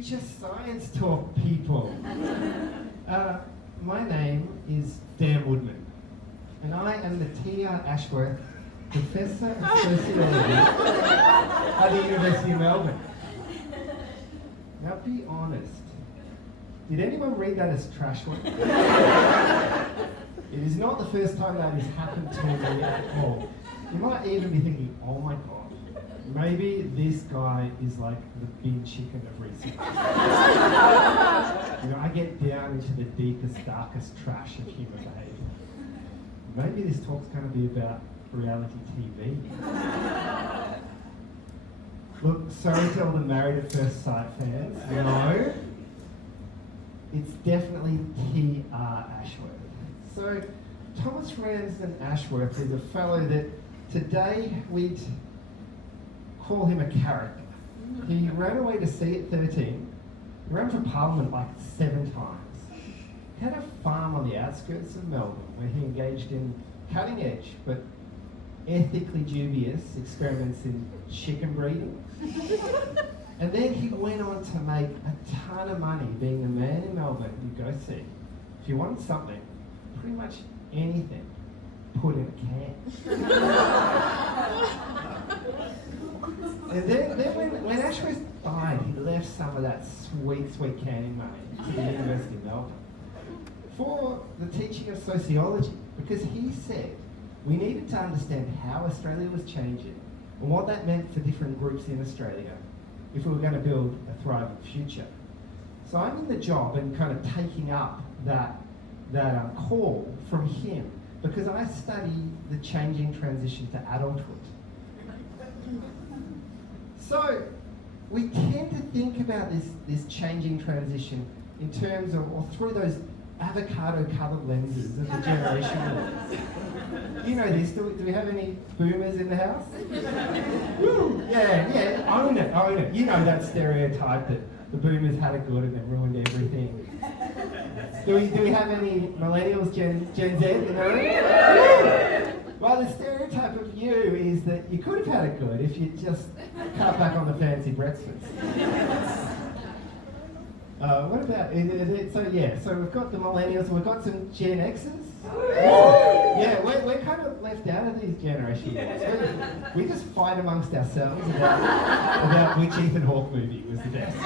future science talk, people. My name is Dan Woodman, and I am the T.R. Ashworth Professor of Sociology at the University of Melbourne. Now be honest, did anyone read that as trash work? It is not the first time that has happened to me at all. You might even be thinking, oh my god, maybe this guy is like the big chicken of research. I get down into the deepest, darkest trash of human behaviour. Maybe this talk's going to be about reality TV. Look, sorry to all the Married at First Sight fans. No, it's definitely T.R. Ashworth. So, Thomas Ramsden Ashworth is a fellow that today we'd call him a character. He ran away to sea at 13. He ran for Parliament like 7 times. He had a farm on the outskirts of Melbourne where he engaged in cutting edge but ethically dubious experiments in chicken breeding. And then he went on to make a ton of money being the man in Melbourne you go see. If you wanted something, pretty much anything, put in a can. And then when Ashworth died, he left some of that sweet, sweet canning money to the University of Melbourne for the teaching of sociology, because he said we needed to understand how Australia was changing and what that meant for different groups in Australia if we were going to build a thriving future. So I'm in the job and kind of taking up that call from him, because I study the changing transition to adulthood. So we tend to think about this changing transition in terms of, or through those avocado-coloured lenses of the generation. You know this, do we have any boomers in the house? Woo, yeah, own it. You know that stereotype that the boomers had it good and then ruined everything. Do we have any millennials, Gen Z in the room? Well, the stereotype of you is that you could have had it good if you just cut back on the fancy breakfast. What about, so we've got the millennials, we've got some Gen Xers. Yeah, we're kind of left out of these generation wars. We just fight amongst ourselves about which Ethan Hawke movie was the best.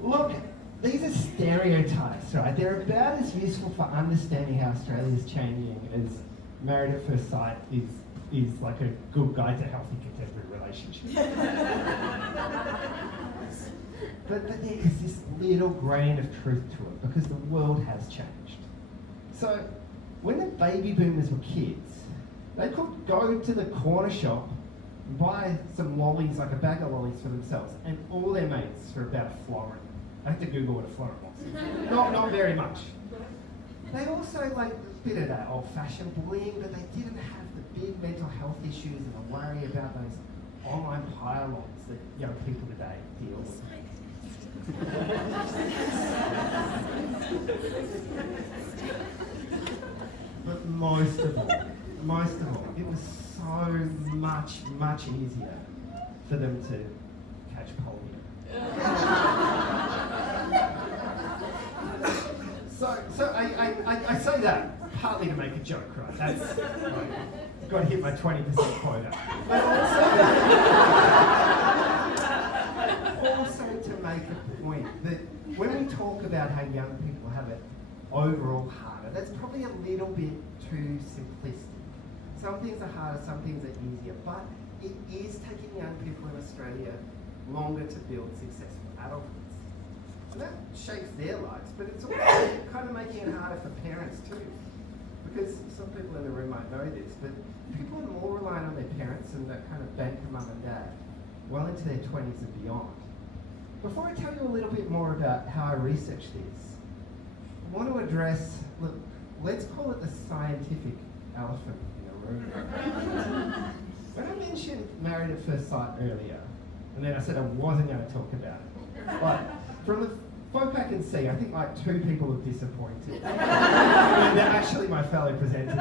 Look, these are stereotypes, right? They're about as useful for understanding how Australia is changing as Married at First Sight is like a good guide to healthy contemporary relationships. But there is this little grain of truth to it, because the world has changed. So, when the baby boomers were kids, they could go to the corner shop and buy some lollies, like a bag of lollies for themselves, and all their mates for about $1. I have to Google what $1 was. Not very much. They also like a bit of that old-fashioned bullying, but they didn't have the big mental health issues and the worry about those online pile-ons that young people today deal with. But most of all, it was so much easier for them to catch polio. So I say that partly to make a joke, right? That's right. Got to hit my 20% quota. But also to make a point that when we talk about how young people have it overall harder, that's probably a little bit too simplistic. Some things are harder, some things are easier, but it is taking young people in Australia longer to build successful adulthoods. And that shapes their lives, but it's also kind of making it harder for parents too. Because some people in the room might know this, but people are more reliant on their parents and that kind of bank of mum and dad well into their 20s and beyond. Before I tell you a little bit more about how I researched this, I want to address, look, let's call it the scientific elephant in the room. When I mentioned Married at First Sight earlier, and then I said I wasn't going to talk about it, but from the folk I can see, I think like 2 people were disappointed. And they're actually my fellow presenters.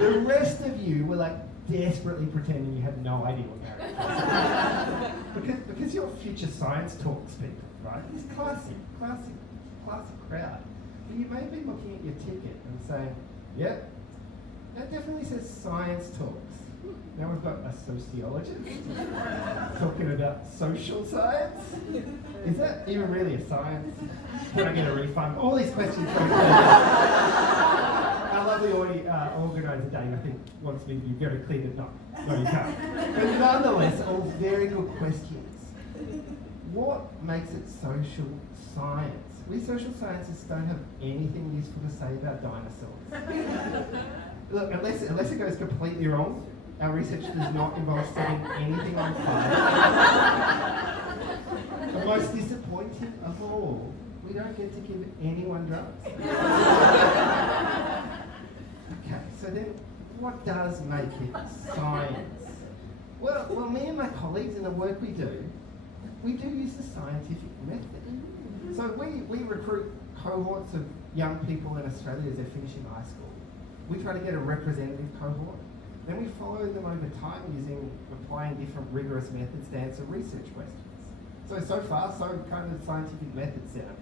The rest of you were like desperately pretending you have no idea what marriage is. because you're future science talks people, right? It's classic crowd. But you may be looking at your ticket and saying, yep, that definitely says science talks. Now we've got a sociologist talking about social science. Is that even really a science? Can I get a refund? All these questions from our lovely organiser Dave, I think, wants me to be very clear that no, you can't. But nonetheless, all very good questions. What makes it social science? We social scientists don't have anything useful to say about dinosaurs. Look, unless it goes completely wrong, our research does not involve setting anything on fire. The most disappointing of all, we don't get to give anyone drugs. Okay, so then what does make it science? Well, me and my colleagues in the work we do use the scientific method. So we recruit cohorts of young people in Australia as they're finishing high school. We try to get a representative cohort. Then we follow them over time applying different rigorous methods to answer research questions. So far, so kind of scientific method sounding.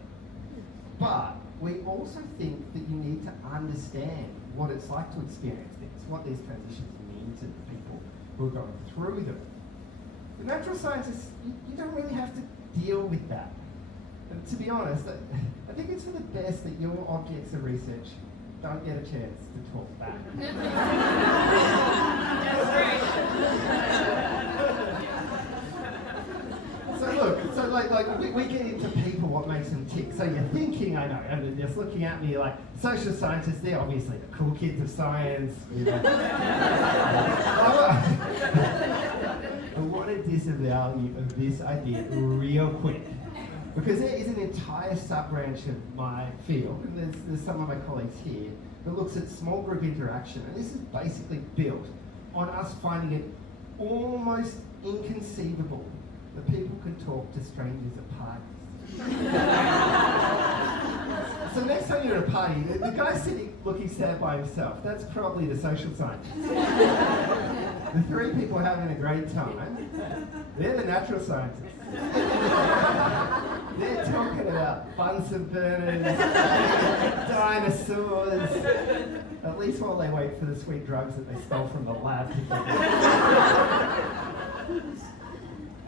But we also think that you need to understand what it's like to experience things, what these transitions mean to the people who are going through them. The natural scientists, you don't really have to deal with that. And to be honest, I think it's for the best that your objects of research don't get a chance to talk back. So we get into people, what makes them tick. So you're thinking, I know, and just looking at me like, social scientists, they're obviously the cool kids of science. You know. I want to disavow you of this idea real quick. Because there is an entire sub-branch of my field, and there's some of my colleagues here, that looks at small group interaction. And this is basically built on us finding it almost inconceivable that people can talk to strangers at parties. So next time you're at a party, the guy sitting looking sad by himself, that's probably the social scientist. The three people having a great time, they're the natural scientists. They're talking about Bunsen burners, dinosaurs, at least while they wait for the sweet drugs that they stole from the lab.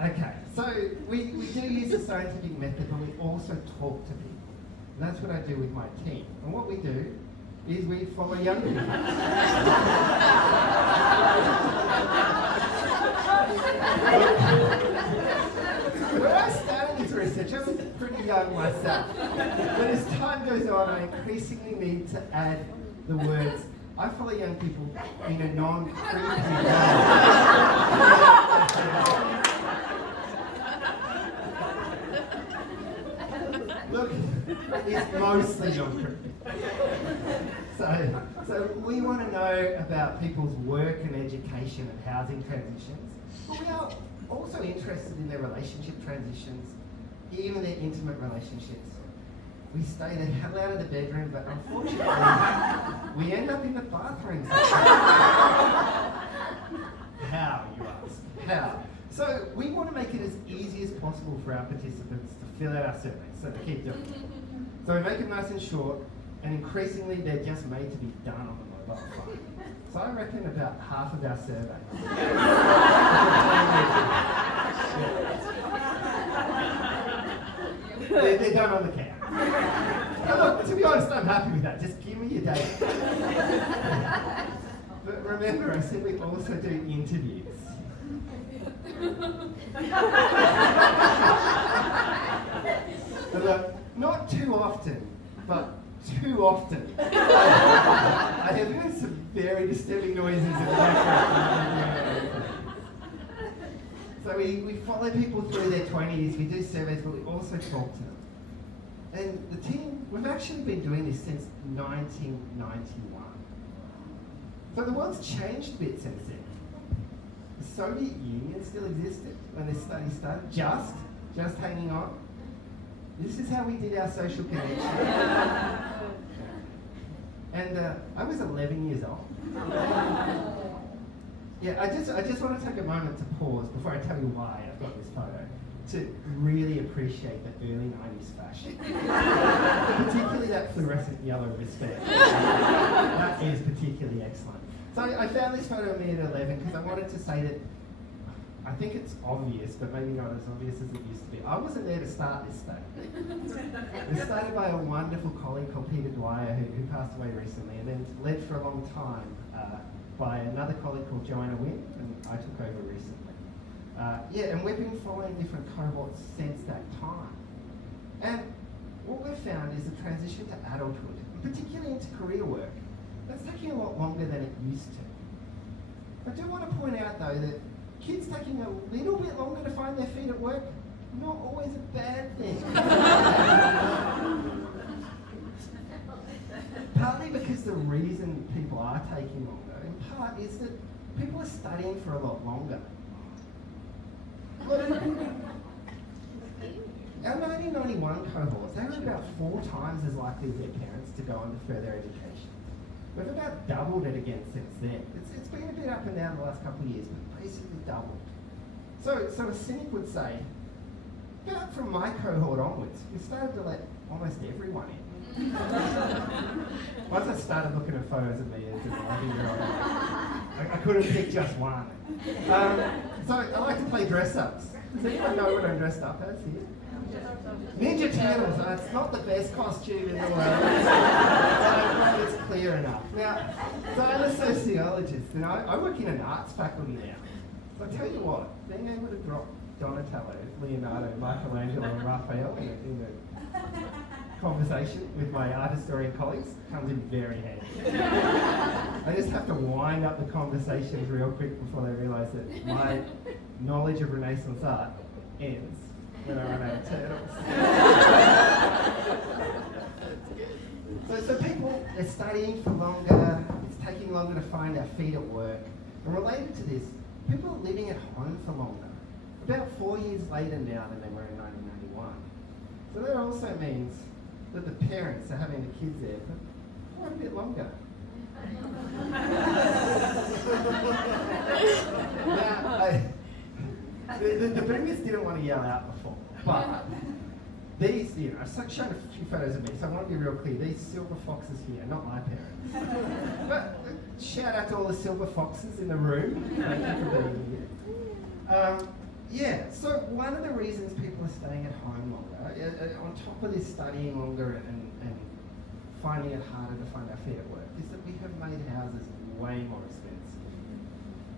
Okay, so we do use the scientific method, but we also talk to people. And that's what I do with my team. And what we do is we follow young people. When I started this research, I was pretty young myself. But as time goes on, I increasingly need to add the words, I follow young people in a non-creepy way. Look, it's mostly non-creepy. So we want to know about people's work and education and housing transitions. But we are also interested in their relationship transitions, even their intimate relationships. We stay the hell out of the bedroom, but unfortunately, we end up in the bathroom. How, you ask? How? So we want to make it as easy as possible for our participants to fill out our surveys, so to keep doing it. So we make it nice and short, and increasingly they're just made to be done on the mobile phone. So I reckon about half of our surveys. They're done on the camera. Now look, to be honest, I'm happy with that. Just give me your data. But remember, I said we also do interviews. But look, not too often, but too often. I have heard some very disturbing noises in the background. So we follow people through their 20s, we do surveys, but we also talk to them. And the team, we've actually been doing this since 1991. So the world's changed a bit since then. The Soviet Union still existed when this study started, just hanging on. This is how we did our social connection. And I was 11 years old. Yeah, I just want to take a moment to pause before I tell you why I've got this photo, to really appreciate the early 90s fashion. Particularly that fluorescent yellow wristband. That is particularly excellent. So I found this photo of me at 11 because I wanted to say that I think it's obvious, but maybe not as obvious as it used to be. I wasn't there to start this study. It was started by a wonderful colleague called Peter Dwyer, who passed away recently, and then led for a long time by another colleague called Joanna Wynn, and I took over recently. And we've been following different cohorts since that time. And what we've found is the transition to adulthood, particularly into career work, that's taking a lot longer than it used to. I do want to point out, though, that kids taking a little bit longer to find their feet at work, not always a bad thing. Partly because the reason people are taking longer, in part, is that people are studying for a lot longer. Look, our 1991 cohorts, they were about 4 times as likely as their parents to go on to further education. We've about doubled it again since then. It's been a bit up and down the last couple of years, but basically doubled. So a cynic would say, about from my cohort onwards, we started to let almost everyone in. Once I started looking at photos of me as an 11-year-old, I couldn't pick just one. So I like to play dress-ups. Does anyone know what I'm dressed up as here? Ninja Turtles. It's not the best costume in the world, but it's clear enough. Now, so I'm a sociologist, and I work in an arts faculty now. So I tell you what, being able to drop Donatello, Leonardo, Michelangelo, and Raphael in a conversation with my art historian colleagues comes in very handy. I just have to wind up the conversations real quick before they realise that my knowledge of Renaissance art ends when I run out of turtles. So people are studying for longer, it's taking longer to find our feet at work. And related to this, people are living at home for longer. About 4 years later now than they were in 1991. So that also means that the parents are having the kids there for quite a bit longer. Now, the boomers didn't want to yell out before, but these, I've shown a few photos of me, so I want to be real clear. These silver foxes here, not my parents. But shout out to all the silver foxes in the room. Thank you for being here. So one of the reasons people are staying at home longer, on top of this studying longer and finding it harder to find our feet at work, is that we have made houses way more expensive.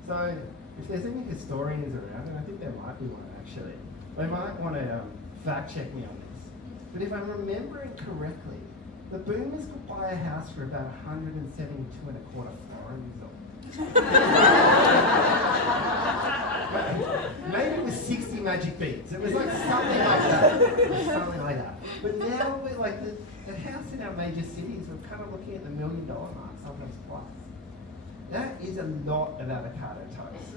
So if there's any historians around, and I think there might be one actually, they might want to fact check me on this. But if I'm remembering correctly, the boomers could buy a house for about 172.25 foreign. Maybe it was 60 magic beads. It was like something like that. But now we're like the house in our major cities, we're kind of looking at the $1 million mark, sometimes plus. That is a lot of avocado toast.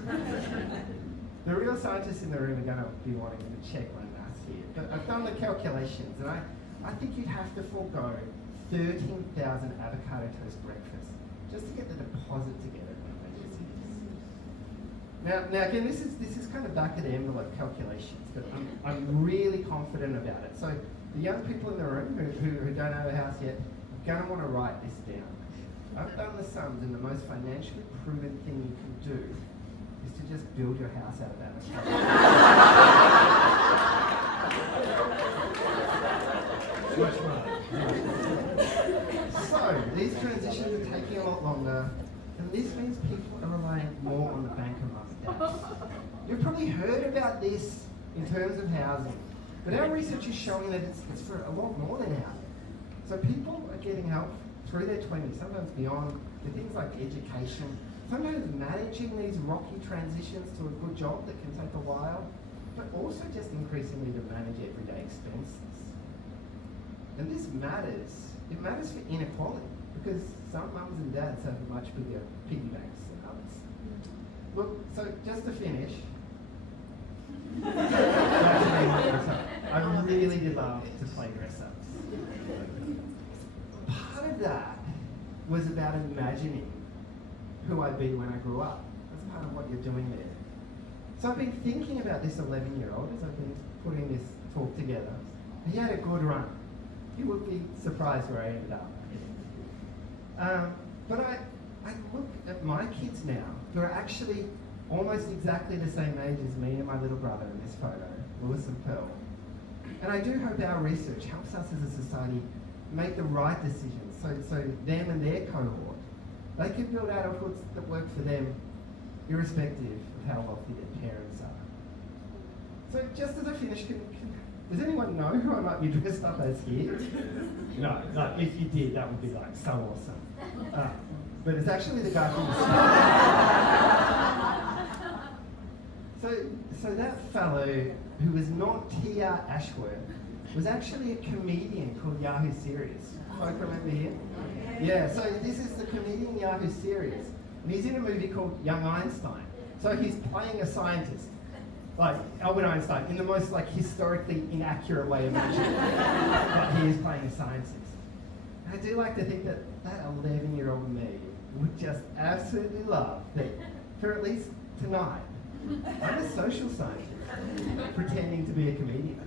The real scientists in the room are going to be wanting to check my maths here. But I've done the calculations, and I think you'd have to forego 13,000 avocado toast breakfasts just to get the deposit together in one of major cities. Now again, this is kind of back of the envelope calculations, but I'm really confident about it. So the young people in the room who don't have a house yet are going to want to write this down. I've done the sums, and the most financially prudent thing you can do is to just build your house out of avocado. Much more. So these transitions are taking a lot longer, and this means people are relying more on the bank of mum. You've probably heard about this in terms of housing, but our research is showing that it's for a lot more than housing. So people are getting help through their 20s, sometimes beyond, with things like education, sometimes managing these rocky transitions to a good job that can take a while, but also just increasingly to manage everyday expenses. And this matters. It matters for inequality, because some mums and dads have much bigger piggy banks than others. Look, so just to finish, I really did love to play dress-ups. Part of that was about imagining who I'd be when I grew up. part of what you're doing there. So I've been thinking about this 11-year-old as I've been putting this talk together. He had a good run. You would be surprised where I ended up. But I look at my kids now, who are actually almost exactly the same age as me and my little brother in this photo, Lewis and Pearl. And I do hope our research helps us as a society make the right decisions so them and their cohort, they can build adulthoods that work for them irrespective of how wealthy their parents are. So just as I finish, does anyone know who I might be dressed up as here? No, if you did, that would be like so awesome. But it's actually the guy from the start. So that fellow who was not Tia Ashworth was actually a comedian called Yahoo Serious. Folk remember him? Yeah, so this is the comedian Yahoo Serious. And he's in a movie called Young Einstein. So he's playing a scientist, like Albert Einstein, in the most historically inaccurate way imaginable. But he is playing a scientist. And I do like to think that 11-year-old me would just absolutely love that for at least tonight, I'm a social scientist pretending to be a comedian.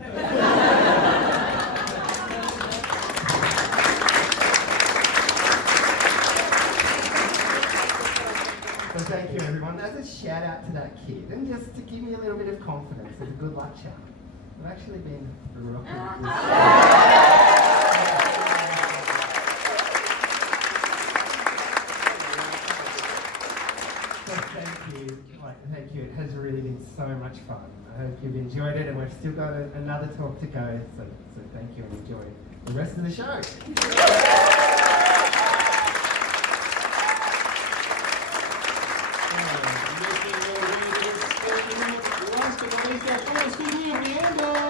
So thank you, everyone. As a shout out to that kid, and just to give me a little bit of confidence as a good luck charm, I've actually been through a So thank you. It has really been so much fun. I hope you've enjoyed it, and we've still got another talk to go. So thank you and enjoy the rest of the show. Last but not least, our final speaker, Leander.